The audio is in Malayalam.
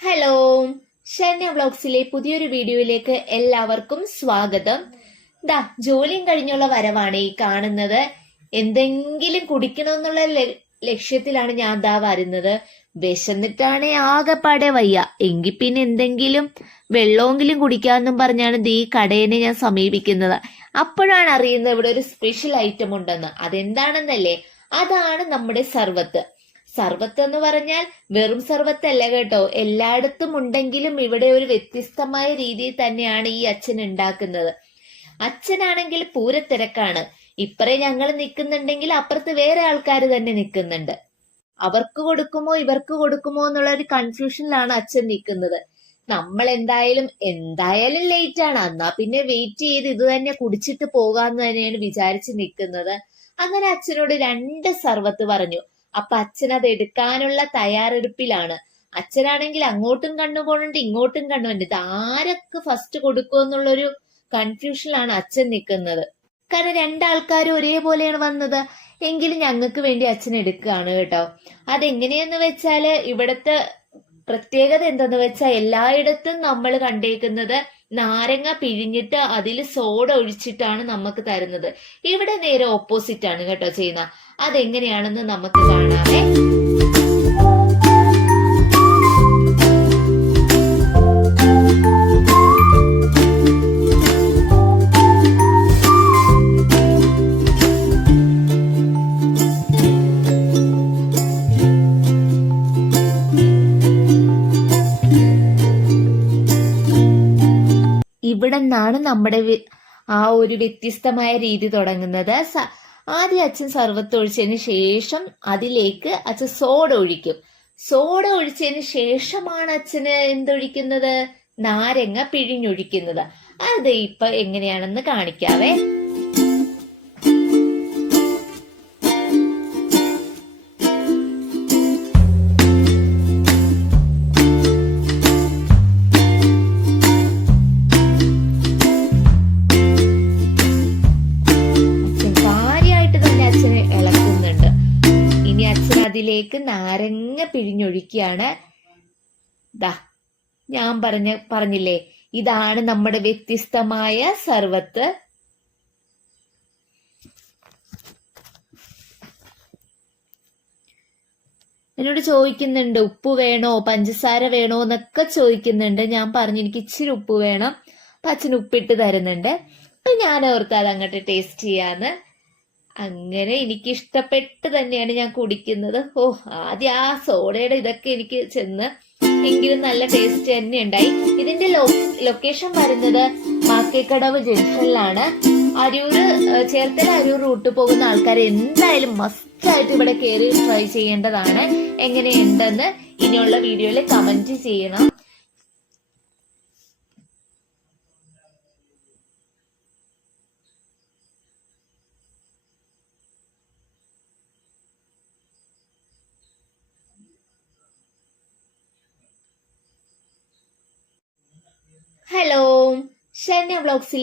ഹലോ, ഷെന്ന വ്ളോഗ്സിലെ പുതിയൊരു വീഡിയോയിലേക്ക് എല്ലാവർക്കും സ്വാഗതം. ജോലിയും കഴിഞ്ഞുള്ള വരവാണ് ഈ കാണുന്നത്. എന്തെങ്കിലും കുടിക്കണമെന്നുള്ള ലക്ഷ്യത്തിലാണ് ഞാൻ വരുന്നത്. വിശന്നിട്ടാണ് ആകെപ്പാടെ വയ്യ. എങ്കിൽ പിന്നെ എന്തെങ്കിലും വെള്ളമെങ്കിലും കുടിക്കാമെന്നും പറഞ്ഞാണ് ഈ കടേനെ ഞാൻ സമീപിക്കുന്നത്. അപ്പോഴാണ് അറിയുന്നത് ഇവിടെ ഒരു സ്പെഷ്യൽ ഐറ്റം ഉണ്ടെന്ന്. അതെന്താണെന്നല്ലേ? അതാണ് നമ്മുടെ സർവത്ത്. സർവത്ത് എന്ന് പറഞ്ഞാൽ വെറും സർവത്തല്ല കേട്ടോ, എല്ലായിടത്തും ഉണ്ടെങ്കിലും ഇവിടെ ഒരു വ്യത്യസ്തമായ രീതിയിൽ തന്നെയാണ് ഈ അച്ഛൻ ഉണ്ടാക്കുന്നത്. അച്ഛനാണെങ്കിൽ പൂരത്തിരക്കാണ്. ഇപ്പറേ ഞങ്ങൾ നിൽക്കുന്നുണ്ടെങ്കിൽ അപ്പുറത്ത് വേറെ ആൾക്കാർ തന്നെ നിൽക്കുന്നുണ്ട്. അവർക്ക് കൊടുക്കുമോ ഇവർക്ക് കൊടുക്കുമോ എന്നുള്ള ഒരു കൺഫ്യൂഷനിലാണ് അച്ഛൻ നിൽക്കുന്നത്. നമ്മൾ എന്തായാലും ലേറ്റ് ആണ്, എന്നാ പിന്നെ വെയിറ്റ് ചെയ്ത് ഇത് തന്നെ കുടിച്ചിട്ട് പോകാന്ന് തന്നെയാണ് വിചാരിച്ച് നിൽക്കുന്നത്. അങ്ങനെ അച്ഛനോട് 2 സർവത്ത് പറഞ്ഞു. അപ്പൊ അച്ഛൻ അത് എടുക്കാനുള്ള തയ്യാറെടുപ്പിലാണ്. അച്ഛനാണെങ്കിൽ അങ്ങോട്ടും കണ്ണുപോകുന്നുണ്ട്, ഇങ്ങോട്ടും കണ്ണുണ്ട്. ഇത് ആരൊക്കെ ഫസ്റ്റ് കൊടുക്കുമെന്നുള്ളൊരു കൺഫ്യൂഷനിലാണ് അച്ഛൻ നിൽക്കുന്നത്. കാരണം 2 ആൾക്കാരും ഒരേപോലെയാണ് വന്നത്. എങ്കിലും ഞങ്ങൾക്ക് വേണ്ടി അച്ഛൻ എടുക്കുകയാണ് കേട്ടോ. അതെങ്ങനെയെന്ന് വെച്ചാല് ഇവിടത്തെ പ്രത്യേകത എന്തെന്ന് വെച്ചാൽ എല്ലായിടത്തും നമ്മൾ കണ്ടേക്കുന്നത് നാരങ്ങ പിഴിഞ്ഞിട്ട് അതിൽ സോഡ ഒഴിച്ചിട്ടാണ് നമുക്ക് തരുന്നത്. ഇവിടെ നേരെ ഓപ്പോസിറ്റ് ആണ് കേട്ടോ ചെയ്യുന്നത്. അതെങ്ങനെയാണെന്ന് നമുക്ക് കാണാമേ. ഇവിടെ നിന്നാണ് നമ്മുടെ ആ ഒരു വ്യത്യസ്തമായ രീതി തുടങ്ങുന്നത്. ആദ്യം അച്ഛൻ സർവത്ത് ഒഴിച്ചതിന് ശേഷം അതിലേക്ക് അച്ഛൻ സോഡ ഒഴിക്കും. സോഡ ഒഴിച്ചതിന് ശേഷമാണ് അച്ഛന് എന്തൊഴിക്കുന്നത്? നാരങ്ങ പിഴിഞ്ഞൊഴിക്കുന്നത്. അത് ഇപ്പൊ എങ്ങനെയാണെന്ന് കാണിക്കാവേ. അതിലേക്ക് നാരങ്ങ പിഴിഞ്ഞൊഴിക്കുകയാണ്. ഞാൻ പറഞ്ഞില്ലേ, ഇതാണ് നമ്മുടെ വ്യത്യസ്തമായ സർവത്ത്. എന്നോട് ചോദിക്കുന്നുണ്ട് ഉപ്പ് വേണോ പഞ്ചസാര വേണോ എന്നൊക്കെ ചോദിക്കുന്നുണ്ട്. ഞാൻ പറഞ്ഞു എനിക്ക് ഇച്ചിരി ഉപ്പ് വേണം. അപ്പൊ അച്ഛൻ ഉപ്പിട്ട് തരുന്നുണ്ട്. അപ്പൊ ഞാൻ ഓർത്ത് അത് അങ്ങോട്ട് ടേസ്റ്റ് ചെയ്യാന്ന്. അങ്ങനെ എനിക്ക് ഇഷ്ടപ്പെട്ട് തന്നെയാണ് ഞാൻ കുടിക്കുന്നത്. ആദ്യം ആ സോഡയുടെ ഇതൊക്കെ എനിക്ക് ചെന്ന്, എങ്കിലും നല്ല ടേസ്റ്റ് തന്നെ ഉണ്ടായി. ഇതിന്റെ ലൊക്കേഷൻ വരുന്നത് മാക്കേക്കടവ് ജംഗ്ഷനിലാണ്. ചേർത്തല അരൂർ റൂട്ട് പോകുന്ന ആൾക്കാർ എന്തായാലും മസ്റ്റായിട്ട് ഇവിടെ കയറി ട്രൈ ചെയ്യേണ്ടതാണ്. എങ്ങനെയുണ്ടെന്ന് ഇനിയുള്ള വീഡിയോയിൽ കമന്റ് ചെയ്യണം. ഹലോ, ഷെന്ന വ്ളോഗ്സിൽ